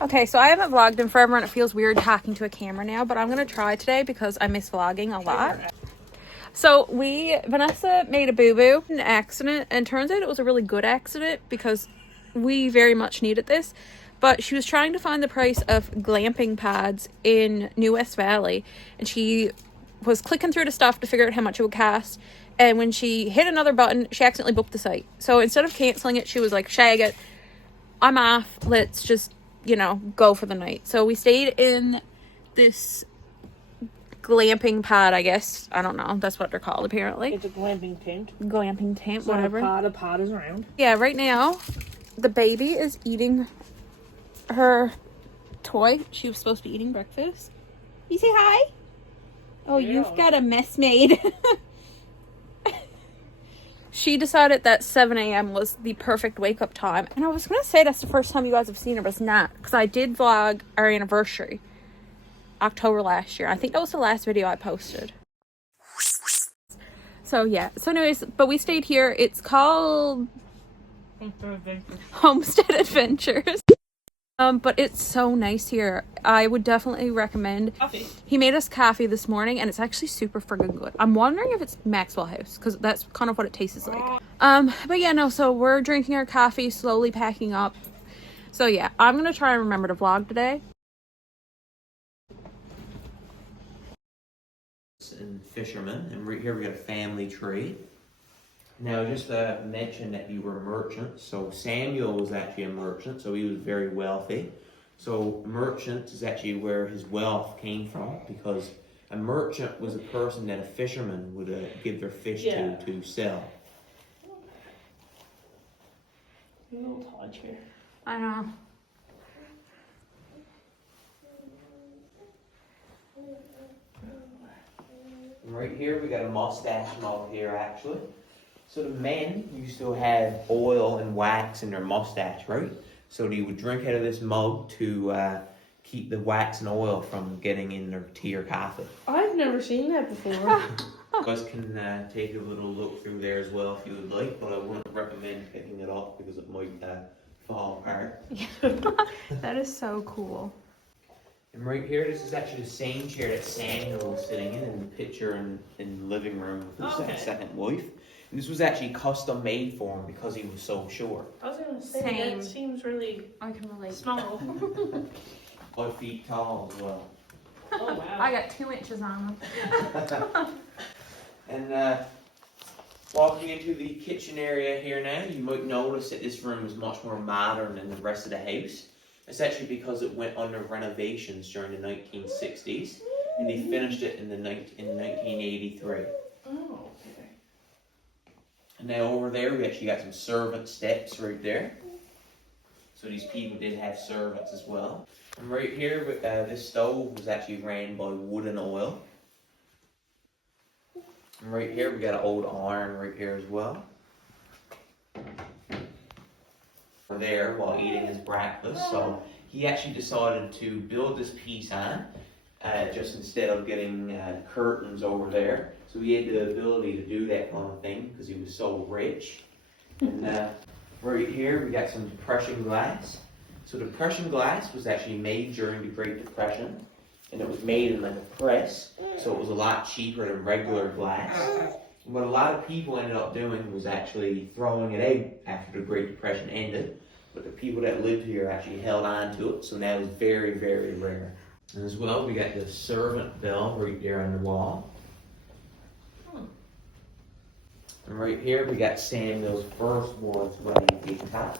Okay, so I haven't vlogged in forever and it feels weird talking to a camera now, but I'm going to try today because I miss vlogging a lot. So Vanessa made a boo-boo, an accident, and turns out it was a really good accident because we very much needed this. But she was trying to find the price of glamping pads in New West Valley, and she was clicking through the stuff to figure out how much it would cost. And when she hit another button, she accidentally booked the site. So instead of canceling it, she was like, shag it, I'm off, let's just, go for the night. So we stayed in this glamping pad, I guess. I don't know. That's what they're called, apparently. It's a glamping tent. Glamping tent, It's whatever. Not a pod is round. Yeah, right now, the baby is eating her toy. She was supposed to be eating breakfast. You say hi? Oh, yeah. You've got a mess made. She decided that 7 a.m. was the perfect wake-up time. And I was going to say that's the first time you guys have seen her, but it's not. Because I did vlog our anniversary. October last year. I think that was the last video I posted. So, yeah. So, anyways, but we stayed here. It's called Homestead Adventures. But it's so nice here. I would definitely recommend. Coffee. He made us coffee this morning, and it's actually super friggin' good. I'm wondering if it's Maxwell House, because that's kind of what it tastes like. But yeah, no, so we're drinking our coffee, slowly packing up. So yeah, I'm gonna try and remember to vlog today. And fishermen, and right here we got a family tree. Now, just to mention that you were merchants. So Samuel was actually a merchant, so he was very wealthy. So merchant is actually where his wealth came from, because a merchant was a person that a fisherman would give their fish to sell. A little Hodge here. I know. Right here we got a mustache mug here, actually. So the men used to have oil and wax in their mustache, right? So they would drink out of this mug to keep the wax and oil from getting in their tea or coffee. I've never seen that before. You guys can take a little look through there as well if you would like, but I wouldn't recommend picking it up because it might fall apart. That is so cool. And right here, this is actually the same chair that Samuel was sitting in the picture in the living room with his second wife. And this was actually custom made for him because he was so short. I was going to say, Same. that seems really I can relate. small. 5 feet tall as well. Oh, wow. I got 2 inches on them. And walking into the kitchen area here now, you might notice that this room is much more modern than the rest of the house. It's actually because it went under renovations during the 1960s, and they finished it in 1983. Oh, okay. And now over there, we actually got some servant steps right there. So these people did have servants as well. And right here, this stove was actually ran by wood and oil. And right here, we got an old iron right here as well. There while eating his breakfast, so he actually decided to build this piece on, just instead of getting curtains over there. So he had the ability to do that kind of thing because he was so rich. And right here we got some depression glass. So depression glass was actually made during the Great Depression, and it was made in like a press, so it was a lot cheaper than regular glass. And what a lot of people ended up doing was actually throwing it out after the Great Depression ended. But the people that lived here actually held on to it, so now it's very, very rare. And as well, we got the servant bell right there on the wall. And right here, we got Samuel's first wife's wedding cake top.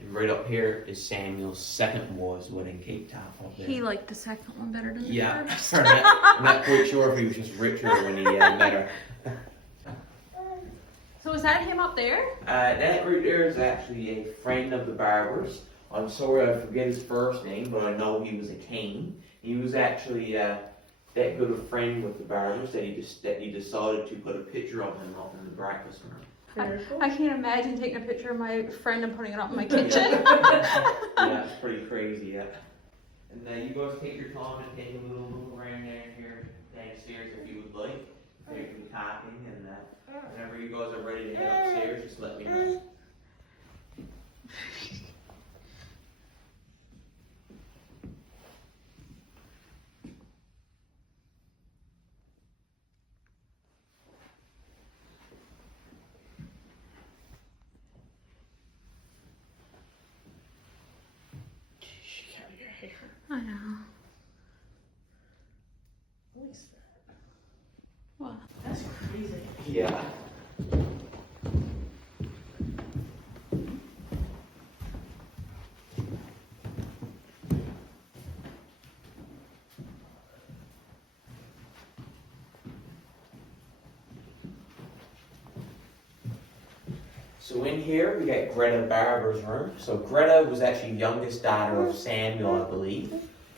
And right up here is Samuel's second wife's wedding cake top up there. He liked the second one better than the first. I'm not quite sure if he was just richer when he met her. So is that him up there? That right there is actually a friend of the Barbers. I'm sorry I forget his first name, but I know he was a Kane. He was actually that good a friend with the Barbers that he decided to put a picture of him up in the breakfast room. I can't imagine taking a picture of my friend and putting it up in my kitchen. Yeah, it's pretty crazy, yeah. And you guys take your time and take a little look around here downstairs if you would like. Take some talking, and whenever you guys are ready to head upstairs, just let me know. That's crazy. Yeah. So in here we got Greta Barbour's room. So Greta was actually youngest daughter of Samuel, I believe.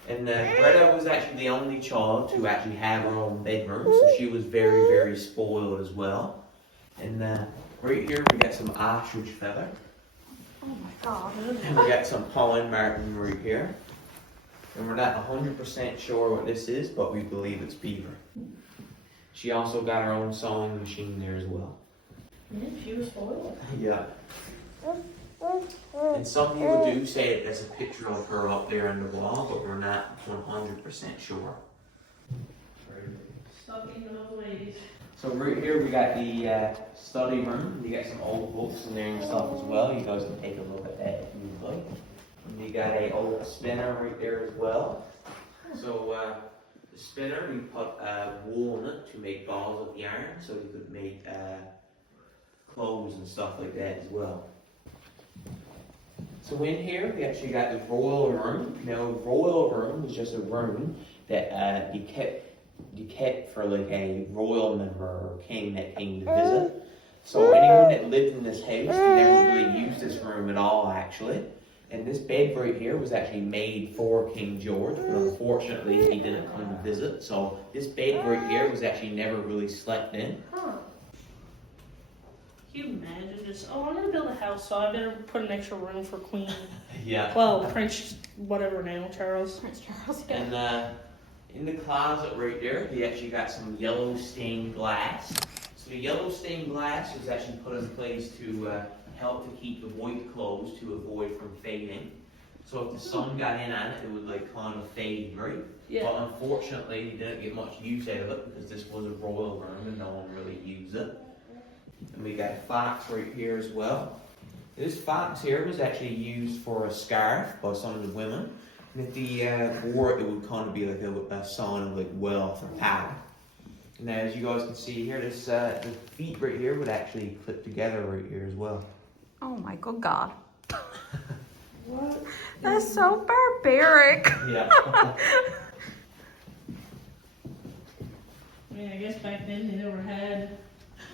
And Greta was actually the only child to actually have her own bedroom, so she was very, very spoiled as well. And right here we got some ostrich feather. Oh my god. And we got some pine marten right here. And we're not 100% sure what this is, but we believe it's beaver. She also got her own sewing machine there as well. Yeah, she was spoiled. Yeah. And some people do say that there's a picture of her up there on the wall, but we're not 100% sure. Stop eating those ladies. So right here we got the study room. You got some old books in there and stuff as well. You guys can take a look at that if you would like. And you got a old spinner right there as well. So the spinner, we put wool in it to make balls of yarn, so you could make clothes and stuff like that as well. So in here, we actually got the royal room. Now, the royal room was just a room that you kept for like a royal member or king that came to visit. So anyone that lived in this house never really used this room at all, actually. And this bed right here was actually made for King George, but unfortunately he didn't come to visit. So this bed right here was actually never really slept in. Huh. Can you imagine just, oh, I'm gonna build a house, so I better put an extra room for Queen. Yeah. Well, Prince, whatever now, Charles. Prince Charles, yeah. And in the closet right there, he actually got some yellow stained glass. So the yellow stained glass was actually put in place to help to keep the white clothes to avoid from fading. So if the sun got in on it, it would like kind of fade, right? Yeah. But unfortunately, he didn't get much use out of it because this was a royal room and no one really used it. And we got a fox right here as well. This fox here was actually used for a scarf by some of the women. And if they wore it, it would kind of be like a sign of like wealth or power. And now, as you guys can see here, this the feet right here would actually clip together right here as well. Oh my good god. What? That's so barbaric. Yeah. I mean, I guess back then they never had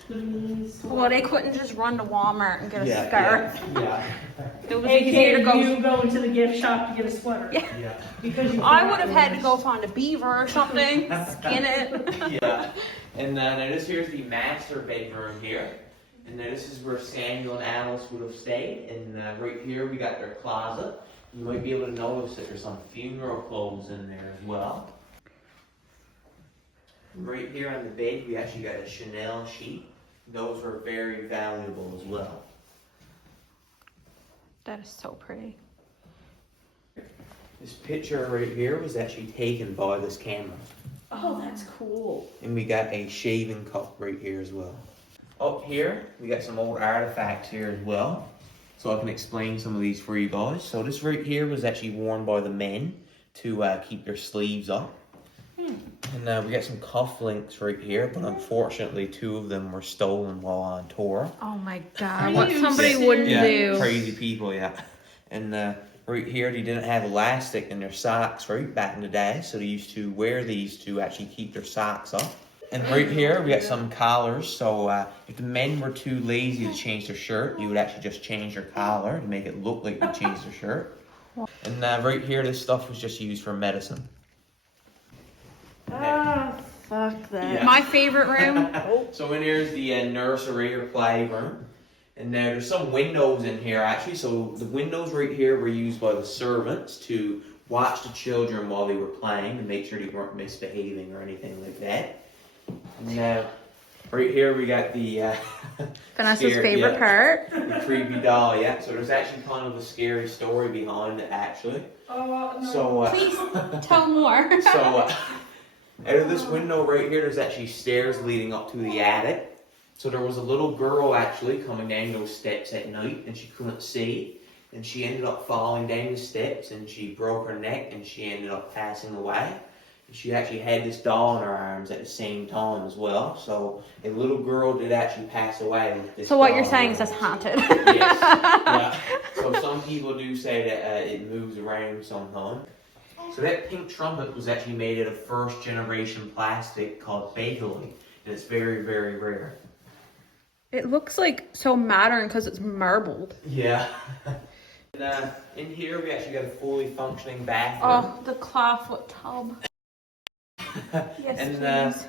things. Well, they couldn't just run to Walmart and get a scarf. Yeah. It was AKA easier to go. you go into the gift shop to get a sweater. Yeah. Yeah. Because you I would have had to go find a beaver or something, skin it. Yeah. And now this here's the master bedroom here. And now this is where Samuel and Alice would have stayed. And right here we got their closet. You might be able to notice that there's some funeral clothes in there as well. And right here on the bed we actually got a Chanel sheet. Those were very valuable as well. That is so pretty. This picture right here was actually taken by this camera. Oh, that's cool. And we got a shaving cup right here as well. Up here, we got some old artifacts here as well. So I can explain some of these for you guys. So this right here was actually worn by the men to keep their sleeves up. And we got some cufflinks right here, but unfortunately 2 of them were stolen while on tour. Oh my Are god, what you somebody serious? wouldn't Yeah, do. crazy people, yeah. And right here, they didn't have elastic in their socks, right, back in the day. So they used to wear these to actually keep their socks up. And right here, we got some collars. So if the men were too lazy to change their shirt, you would actually just change their collar to make it look like they changed their shirt. And right here, this stuff was just used for medicine. Ah, fuck that. Yeah. My favorite room. So in here is the nursery or playroom. And now there's some windows in here actually. So the windows right here were used by the servants to watch the children while they were playing and make sure they weren't misbehaving or anything like that. And now right here we got the Vanessa's scary- favorite yeah, part. the creepy doll, yeah. So there's actually kind of a scary story behind it actually. Oh, no. So Please tell more. so out of this window right here, there's actually stairs leading up to the attic. So there was a little girl actually coming down those steps at night and she couldn't see. And she ended up falling down the steps and she broke her neck and she ended up passing away. She actually had this doll in her arms at the same time as well. So a little girl did actually pass away with this. So what doll you're saying in is her it's arms. haunted. Yes. Yeah. So some people do say that it moves around sometimes. So that pink trumpet was actually made out of first generation plastic called bakelite, and it's very, very rare. It looks like so modern because it's marbled. Yeah. And in here we actually got a fully functioning bathroom. Oh, the clawfoot tub. Yes, And please.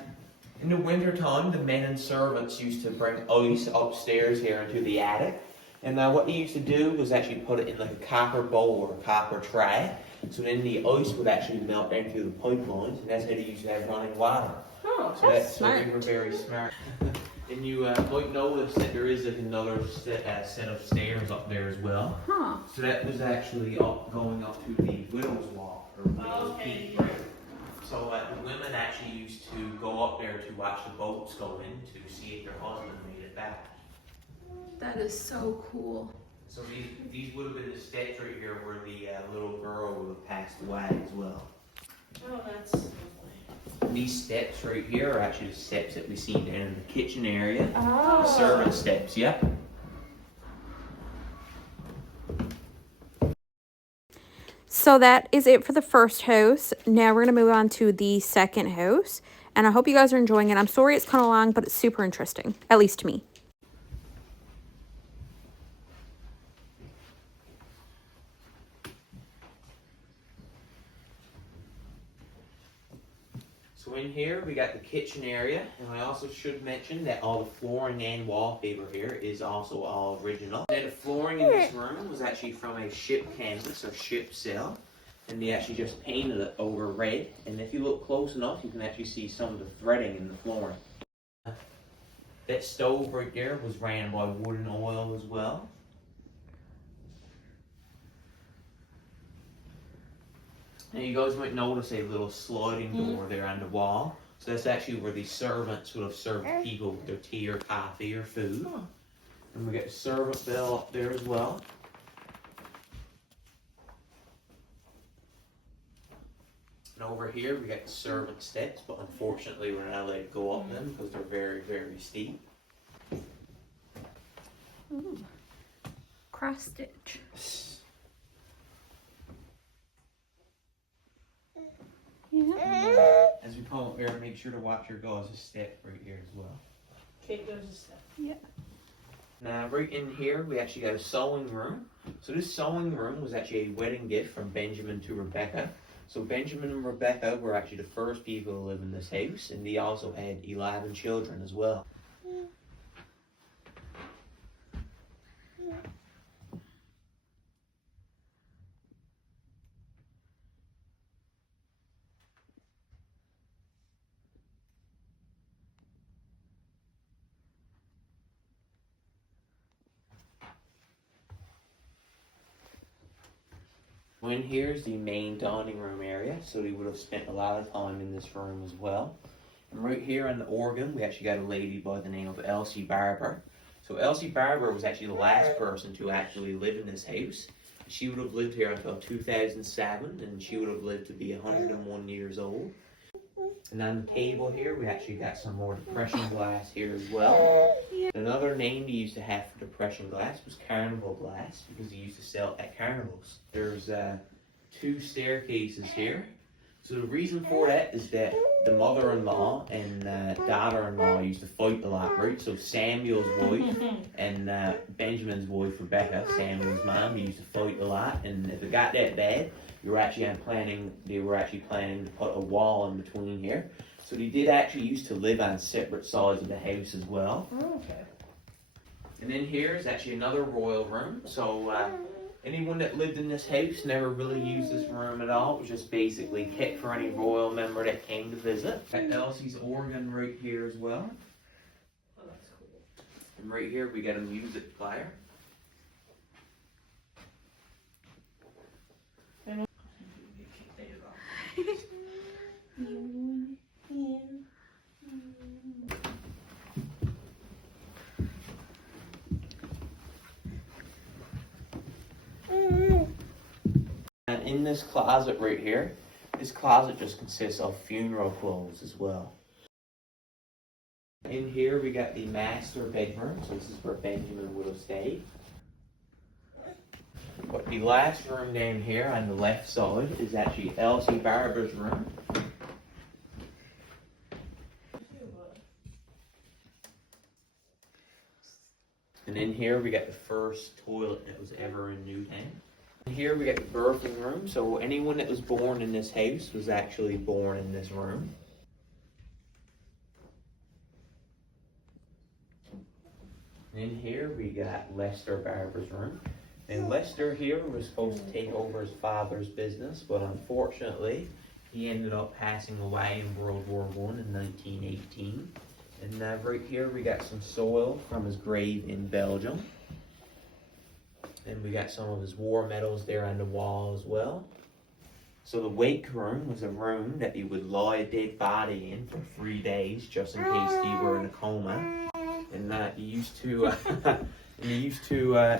in the winter time, the men and servants used to bring ice upstairs here into the attic. And what they used to do was actually put it in like a copper bowl or a copper tray. So then the ice would actually melt down through the pipelines, and that's how they used to have running water. Oh, So that's so smart. they were very smart. And you might notice that there is like another set of stairs up there as well. Huh. So that was actually going up to the widow's walk or widow's peak, right? So the women actually used to go up there to watch the boats go in to see if their husband made it back. That is so cool. So these would have been the steps right here where the little girl would have passed away as well. Oh, that's lovely. These steps right here are actually the steps that we see down in the kitchen area. Oh. The servant steps, yep. So that is it for the first house. Now we're going to move on to the second house. And I hope you guys are enjoying it. I'm sorry it's kind of long, but it's super interesting. At least to me. So in here we got the kitchen area, and I also should mention that all the flooring and wallpaper here is also all original. And the flooring in this room was actually from a ship canvas or ship sail, and they actually just painted it over red. And if you look close enough, you can actually see some of the threading in the flooring. That stove right there was ran by wood and oil as well. Now you guys might notice a little sliding door there on the wall. So that's actually where the servants would have served people with their tea or coffee or food. And we got the servant bell up there as well. And over here we got the servant steps, but unfortunately we're not allowed to go up them because they're very, very steep. Ooh. Cross stitch. Yeah. As we come up here, make sure to watch your guys' step right here as well. Okay, there's a step. Yeah. Now, right in here, we actually got a sewing room. So this sewing room was actually a wedding gift from Benjamin to Rebecca. So Benjamin and Rebecca were actually the first people to live in this house, and they also had 11 children as well. In here is the main dining room area, so we would have spent a lot of time in this room as well. And right here on the organ, we actually got a lady by the name of Elsie Barbour. So Elsie Barbour was actually the last person to actually live in this house. She would have lived here until 2007, and she would have lived to be 101 years old. And on the table here, we actually got some more depression glass here as well. Another name they used to have for depression glass was carnival glass, because they used to sell it at carnivals. There's 2 staircases here. So the reason for that is that the mother-in-law and daughter-in-law used to fight a lot, right? So Samuel's wife and Benjamin's wife, Rebecca, Samuel's mom, used to fight a lot, and if it got that bad, they were actually planning to put a wall in between here. So they did actually used to live on separate sides of the house as well. Okay. And then here is actually another royal room. So anyone that lived in this house never really used this room at all. It was just basically kept for any royal member that came to visit. Got Elsie's organ right here as well. Oh, that's cool. And right here we got a music player. There you go. And in this closet right here This closet just consists of funeral clothes as well. In here we got the master bedroom, so this is where Benjamin would have stayed. But the last room down here on the left side is actually Elsie Barbour's room. And in here we got the first toilet that was ever in Newtown. And here we got the birthing room, so anyone that was born in this house was actually born in this room. And in here we got Lester Barbour's room. And Lester here was supposed to take over his father's business, but unfortunately he ended up passing away in World War I in 1918. And right here we got some soil from his grave in Belgium. And we got some of his war medals there on the wall as well. So the wake room was a room that you would lie a dead body in for 3 days, just in case he were in a coma. And you used to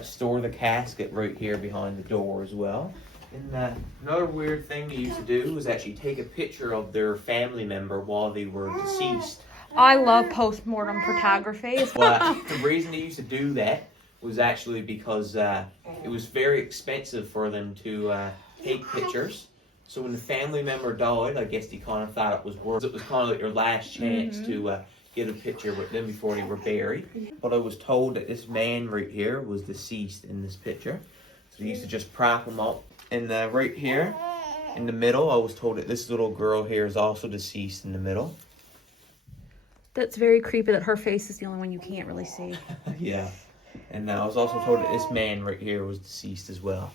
store the casket right here behind the door as well. And another weird thing they used to do was actually take a picture of their family member while they were deceased. I love post-mortem photography. But the reason they used to do that was actually because it was very expensive for them to take pictures. So when the family member died, I guess they kind of thought it was worth it. It was kind of like their last chance to get a picture with them before they were buried. But I was told that this man right here was deceased in this picture. So they used to just prop him up. And right here in the middle, I was told that this little girl here is also deceased in the middle. That's very creepy that her face is the only one you can't really see. Yeah. And I was also told that this man right here was deceased as well.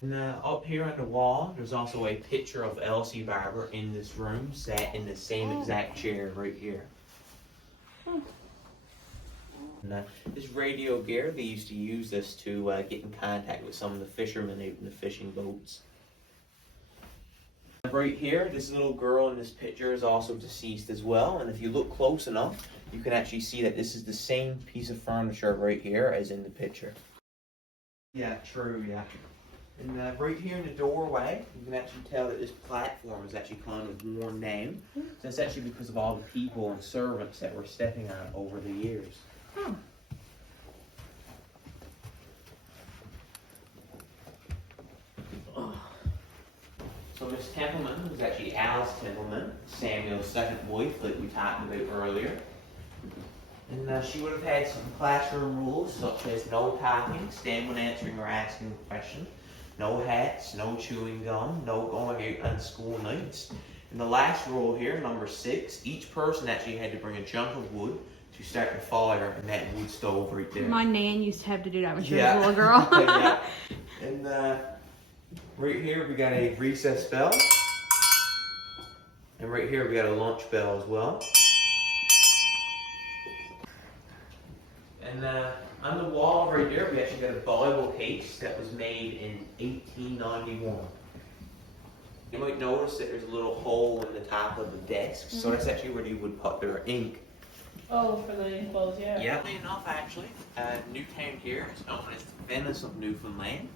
And up here on the wall, there's also a picture of Elsie Barbour in this room, sat in the same exact chair right here. And this radio gear, they used to use this to get in contact with some of the fishermen out in the fishing boats. Right here, this little girl in this picture is also deceased as well. And if you look close enough, you can actually see that this is the same piece of furniture right here as in the picture. Yeah, true, yeah. And right here in the doorway, you can actually tell that this platform is actually kind of worn down. So that's actually because of all the people and servants that were stepping on it over the years. Huh. So Miss Templeman was actually Alice Templeman, Samuel's second wife, like we talked about earlier. And she would have had some classroom rules, such as no talking, stand when answering or asking a question, no hats, no chewing gum, no going out on school nights. And the last rule here, number 6, each person actually had to bring a chunk of wood to start the fire in that wood stove right there. My nan used to have to do that when she was a little girl. Yeah. And right here we got a recess bell. And right here we got a lunch bell as well. And on the wall right here, we actually got a Bible case that was made in 1891. You might notice that there's a little hole in the top of the desk, so that's actually where you would put their ink. Oh, for the enclosed, yeah. Yeah, funny enough, actually, Newtown here is known as the Venice of Newfoundland.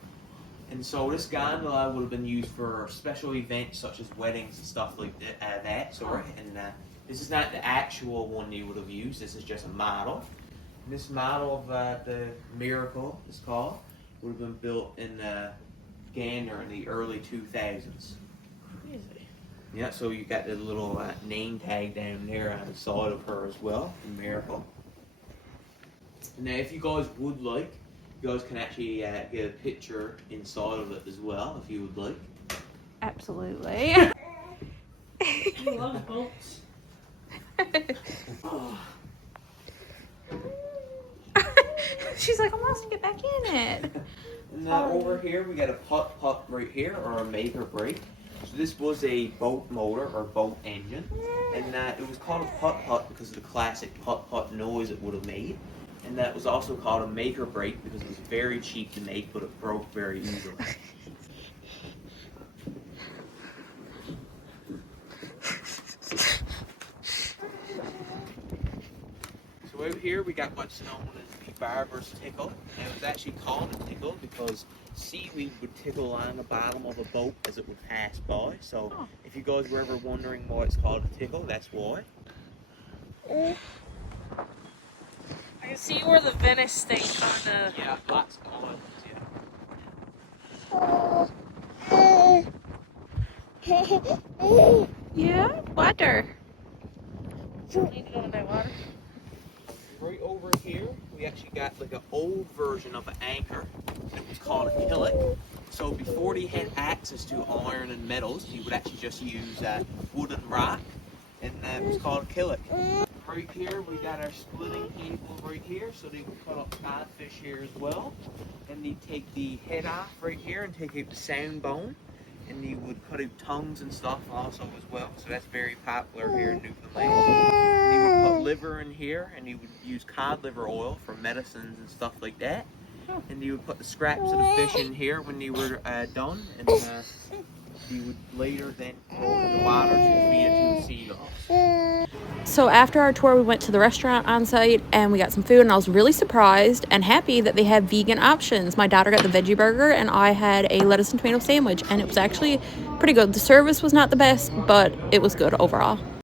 And so this gondola would have been used for special events such as weddings and stuff like that. And this is not the actual one they would have used, this is just a model. And this model of the Miracle, it's called, would have been built in Gander in the early 2000s. Crazy. Yeah, so you got the little name tag down there on the side of her as well, the Miracle. Now, if you guys would like, you guys can actually get a picture inside of it as well, if you would like. Absolutely. He loves boats. Oh. She's like, I want to get back in it. And over here, we got a putt-putt right here, or a make or break. So this was a boat motor or boat engine, and it was called a putt-putt because of the classic putt-putt noise it would have made. And that was also called a make or break because it was very cheap to make, but it broke very easily. So over here we got what's known as the Barbour's tickle. And it was actually called a tickle because seaweed would tickle on the bottom of a boat as it would pass by. So if you guys were ever wondering why it's called a tickle, that's why. I can see where the Venice thing kind of... Yeah, lots of islands, yeah. Yeah, water. Right over here, we actually got like an old version of an anchor. It was called a killick. So before they had access to iron and metals, you would actually just use wood and rock, and that was called a killick. Right here, we got our splitting table right here, so they would cut up codfish here as well. And they take the head off right here and take out the sound bone, and they would cut out tongues and stuff also as well. So that's very popular here in Newfoundland. And they would put liver in here, and they would use cod liver oil for medicines and stuff like that. And they would put the scraps of the fish in here when they were done, and they would later then throw it in the water to feed it to the seagulls. So after our tour, we went to the restaurant on site and we got some food, and I was really surprised and happy that they had vegan options. My daughter got the veggie burger and I had a lettuce and tomato sandwich, and it was actually pretty good. The service was not the best, but it was good overall.